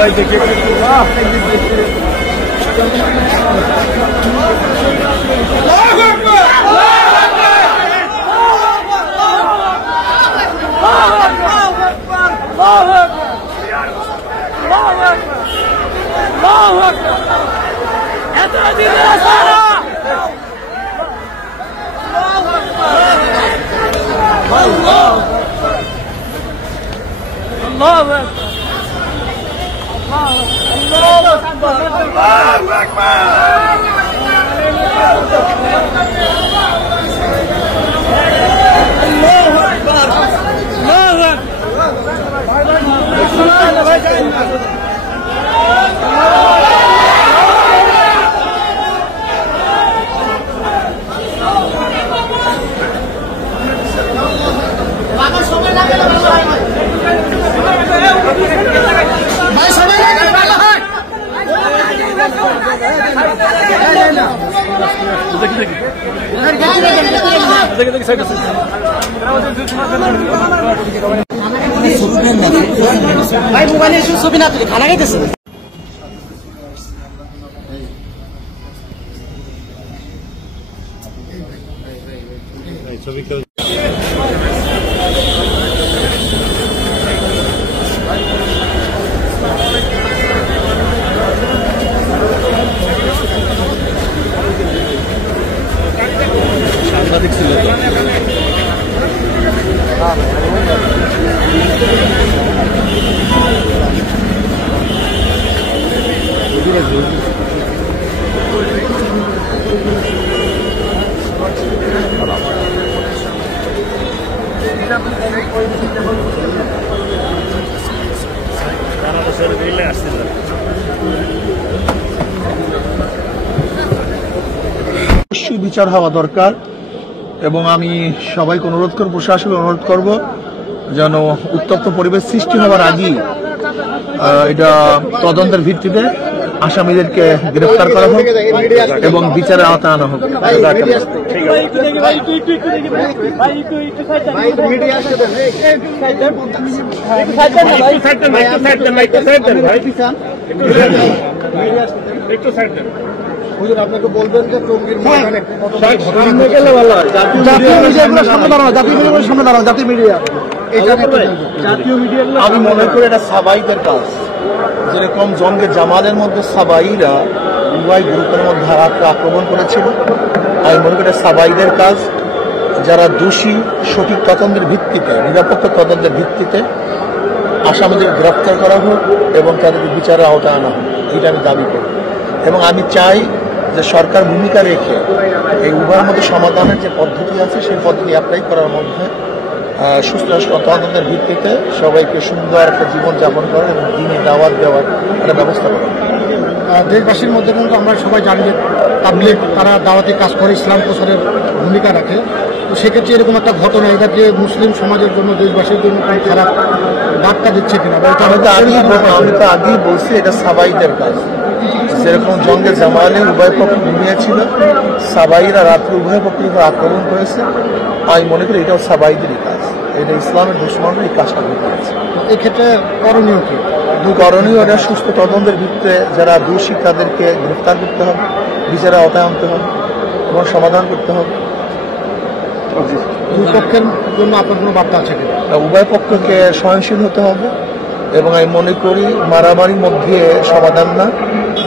भाई देखिए ভাই মোবাইলে ছবি না তুলে খানা খাইতেছে ছবি কেউ সাংবাদিক ছিল বিচার হওয়া দরকার এবং আমি সবাইকে অনুরোধ করব, প্রশাসনকে অনুরোধ করব যেন উত্তপ্ত পরিবেশ সৃষ্টি হওয়ার আগেই এটা তদন্তের ভিত্তিতে আসামিদেরকে গ্রেফতার করা হোক এবং বিচারের আওতায় আনা হোক। আপনাকে বলবেন যে টঙ্গীর ময়দানে জাতীয় মিডিয়া আমি মনে করি এটা সাবাইদের কাজ, যেরকম জঙ্গে জামালের মধ্যে সাবাইরা উভয় গ্রুপের মধ্যে আক্রমণ করেছিল। আমি মনে করি এটা সাবাইদের কাজ, যারা দোষী সঠিক তদন্তের ভিত্তিতে, নিরপেক্ষ তদন্তের ভিত্তিতে আসামিদের গ্রেফতার করা হোক এবং তাদেরকে বিচারের আওতায় আনা হোক, এটা আমি দাবি করি। এবং আমি চাই যে সরকার ভূমিকা রেখে এই উভয়ের মধ্যে সমাধানের যে পদ্ধতি আছে সেই পদ্ধতি অ্যাপ্লাই করার মধ্যে সুস্থ তদন্তের ভিত্তিতে সবাইকে সুন্দর একটা জীবনযাপন করার এবং দিনে দাওয়াত দেওয়ার একটা ব্যবস্থা করা। দেশবাসীর মধ্যে কিন্তু আমরা সবাই জানি যে তাবলীগ তারা দাওয়াতি কাজ করে, ইসলাম প্রচারের ভূমিকা রাখে। তো সেক্ষেত্রে এরকম একটা ঘটনা এটা যে মুসলিম সমাজের জন্য, দেশবাসীর জন্য কোনো খারাপ বার্তা দিচ্ছে কিনা? আমি তো আগেই বলছি এটা সাবাইদের কাজ, যেরকম জঙ্গে জামালে উভয় পক্ষ ঘুমিয়েছিল, সাবাইরা রাত্রে উভয় পক্ষের উপর আক্রমণ করেছে। আমি মনে করি এটাও সাবাইদেরই কাজ, এটা ইসলামের দুশ্মনরা এই কাজটা করেছে। এক্ষেত্রে করণীয় কি? করণীয় এটা সুস্থ তদন্তের ভিত্তিতে যারা দোষী তাদেরকে গ্রেফতার করতে হবে, বিচারের আওতায় আনতে হবে এবং সমাধান করতে হবে। দুই পক্ষের জন্য আপনার কোনো বার্তা আছে কিনা? উভয় পক্ষকে সহনশীল হতে হবে এবং আমি মনে করি মারামারির মধ্যে সমাধান না,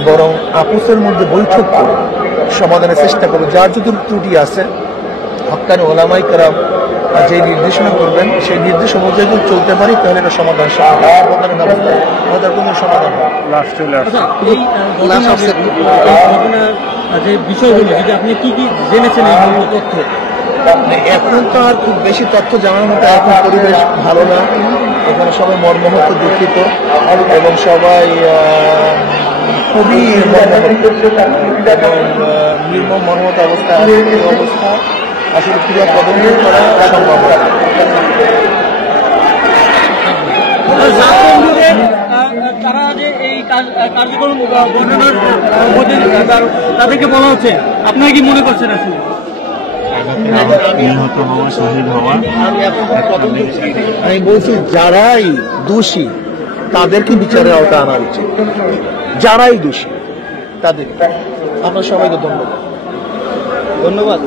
বরং আপোসের মধ্যে বৈঠক করে সমাধানের চেষ্টা করবো। যার যদি ত্রুটি আছে হক্কানি ওলামাই কেরাম যে নির্দেশনা করবেন সেই নির্দেশ অনুযায়ী যদি চলতে পারি তাহলে এটা সমাধান সমাধানের ব্যবস্থা আমাদের কোনো সমাধান হয়। এই ঘটনার যে বিষয়গুলো যদি আপনি কি কি জেনেছেন এই তথ্য? এখন তো আর খুব বেশি তথ্য জানার মতো এখন পরিবেশ ভালো না, এখানে সবাই মর্মাহত দুঃখিত এবং সবাই খুবই নির্মম মর্মাহত অবস্থা আছে। এই অবস্থা আসলে ক্রিয়া পদক্ষেপ করা সম্ভব হয়। তারা যে এই কার্যক্রম বর্ণনার মধ্যে তাদেরকে বলা হচ্ছে, আপনারা কি মনে করছেন আসলে? নিহত হওয়া, শহীদ হওয়া। আমি বলছি যারাই দোষী তাদেরকে বিচারের আওতায় আনা উচিত, যারাই দোষী তাদের। আপনার সবাইকে ধন্যবাদ।